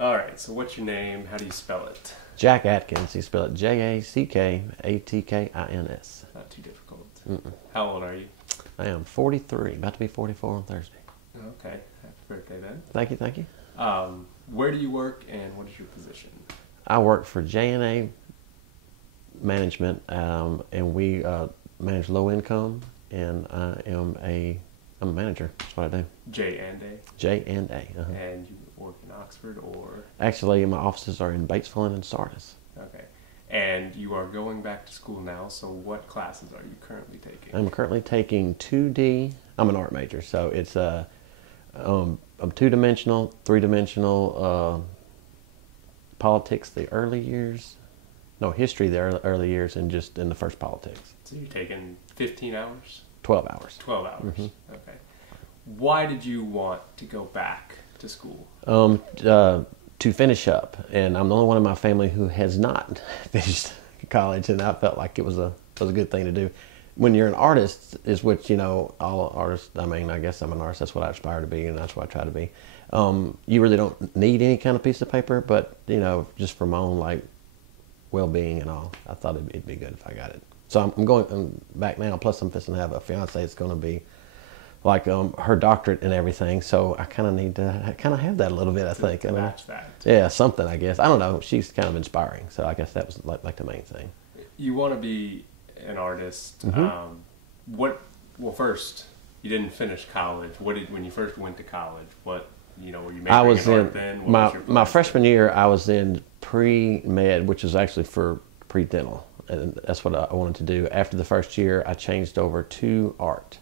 All right, so what's your name? How do you spell it? Jack Atkins. You spell it Jackatkins. Not too difficult. Mm-mm. How old are you? I am 43, about to be 44 on Thursday. Okay, happy birthday then. Thank you, thank you. Where do you work and what is your position? I work for J&A Management, and we manage low income, and I'm a manager. That's what I do. J&A? J&A. And you work in Oxford or? Actually, my offices are in Batesville and in Sardis. Okay. And you are going back to school now, so what classes are you currently taking? I'm currently taking 2D. I'm an art major, so it's I'm two-dimensional, three-dimensional, politics the early years, no, history the early years, and just in the first politics. So you're taking 15 hours? 12 hours. 12 hours, Mm-hmm. Okay. Why did you want to go back to school? To finish up, and I'm the only one in my family who has not finished college, and I felt like it was a good thing to do. When you're an artist, is what, you know, all artists, I mean, I guess I'm an artist, that's what I aspire to be, and that's what I try to be. You really don't need any kind of piece of paper, but, you know, just for my own, like, well-being and all, I thought it'd be good if I got it. So I'm back now, plus I'm fixing to have a fiance that's going to be, like, her doctorate and everything, so I kind of need to kind of have that a little bit, I think. To match that. Yeah, something, I guess. I don't know, she's kind of inspiring, so I guess that was, like the main thing. You want to be an artist. Well, first, you didn't finish college. When you first went to college, were you majoring in art then? My freshman year, I was in pre-med, which is actually for pre-dental, and that's what I wanted to do. After the first year, I changed over to art,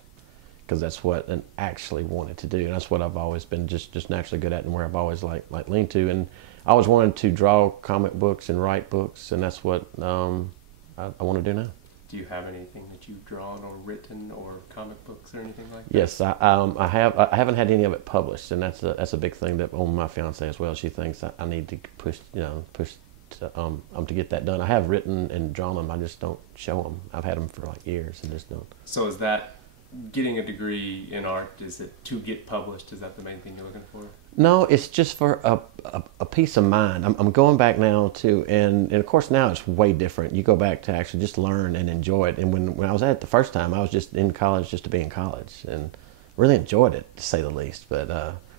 because that's what I actually wanted to do, and that's what I've always been just naturally good at, and where I've always like leaned to. And I always wanted to draw comic books and write books, and that's what I want to do now. Do you have anything that you've drawn or written or comic books or anything like that? Yes, I haven't had any of it published, and that's a big thing that on my fiance as well. She thinks I need to push to get that done. I have written and drawn them. I just don't show them. I've had them for like years and just don't. So is that getting a degree in art? Is it to get published? Is that the main thing you're looking for? No, it's just for a peace of mind. I'm going back now to, and of course now it's way different. You go back to actually just learn and enjoy it. And when I was at it the first time, I was just in college just to be in college, and really enjoyed it, to say the least. But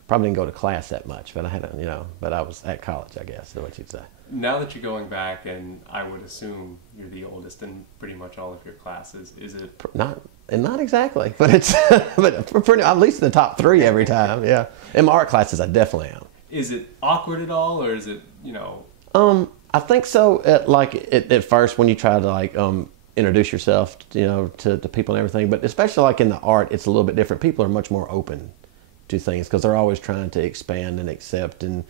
probably didn't go to class that much. But I had but I was at college, I guess, is what you'd say. Now that you're going back, and I would assume you're the oldest in pretty much all of your classes, is it? Not exactly, but it's but for pretty, at least in the top 3 every time. Yeah, in my art classes, I definitely am. Is it awkward at all, or is it I think so. At first, when you try to introduce yourself, to people and everything, but especially like in the art, it's a little bit different. People are much more open to things because they're always trying to expand and accept and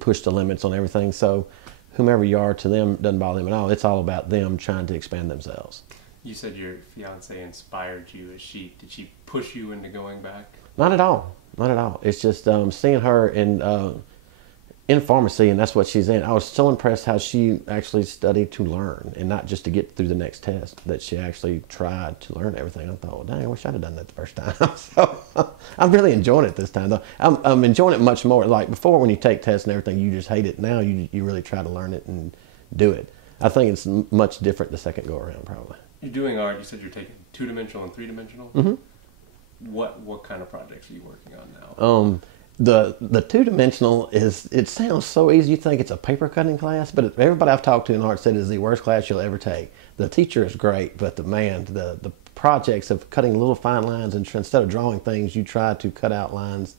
push the limits on everything. So whomever you are to them doesn't bother them at all. It's all about them trying to expand themselves. You said your fiance inspired you. Did she push you into going back? Not at all. Not at all. It's just seeing her in pharmacy, and that's what she's in. I was so impressed how she actually studied to learn and not just to get through the next test, that she actually tried to learn everything. I thought, well, dang, I wish I'd have done that the first time. So I'm really enjoying it this time, though. I'm enjoying it much more. Like before, when you take tests and everything, you just hate it. Now you really try to learn it and do it. I think it's much different the second go around, probably. You're doing art. You said you're taking 2-dimensional and 3-dimensional. Mm-hmm. What kind of projects are you working on now? The 2-dimensional it sounds so easy. You think it's a paper cutting class, but everybody I've talked to in art said it's the worst class you'll ever take. The teacher is great, but the projects of cutting little fine lines, and instead of drawing things, you try to cut out lines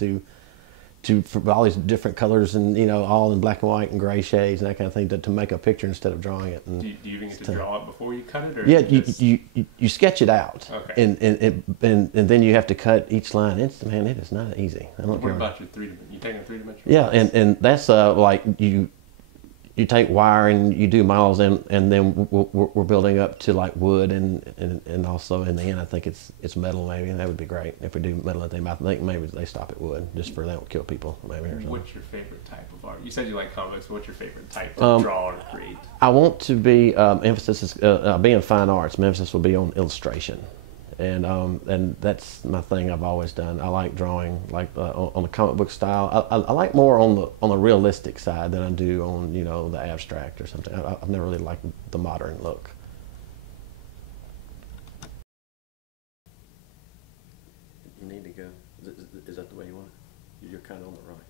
for all these different colors, and all in black and white and gray shades and that kind of thing, to make a picture instead of drawing it. And do you even get to draw it before you cut it? Or yeah, you sketch it out. Okay. And then you have to cut each line. It is not easy. What about your 3-dimensional? You taking a 3-dimensional? Yeah, and that's like you take wire and you do models, and then we're building up to like wood and also in the end I think it's metal maybe, and that would be great if we do metal and thing. I think maybe they stop at wood just for that would kill people maybe or something. What's your favorite type of art? You said you like comics, but what's your favorite type to draw or create? I want to be emphasis is being fine arts. My emphasis will be on illustration. and that's my thing. I've always done. I like drawing, like on the comic book style. I like more on the realistic side than I do on the abstract or something. I've never really liked the modern look. You need to go. Is that the way you want it? You're kind of on the right.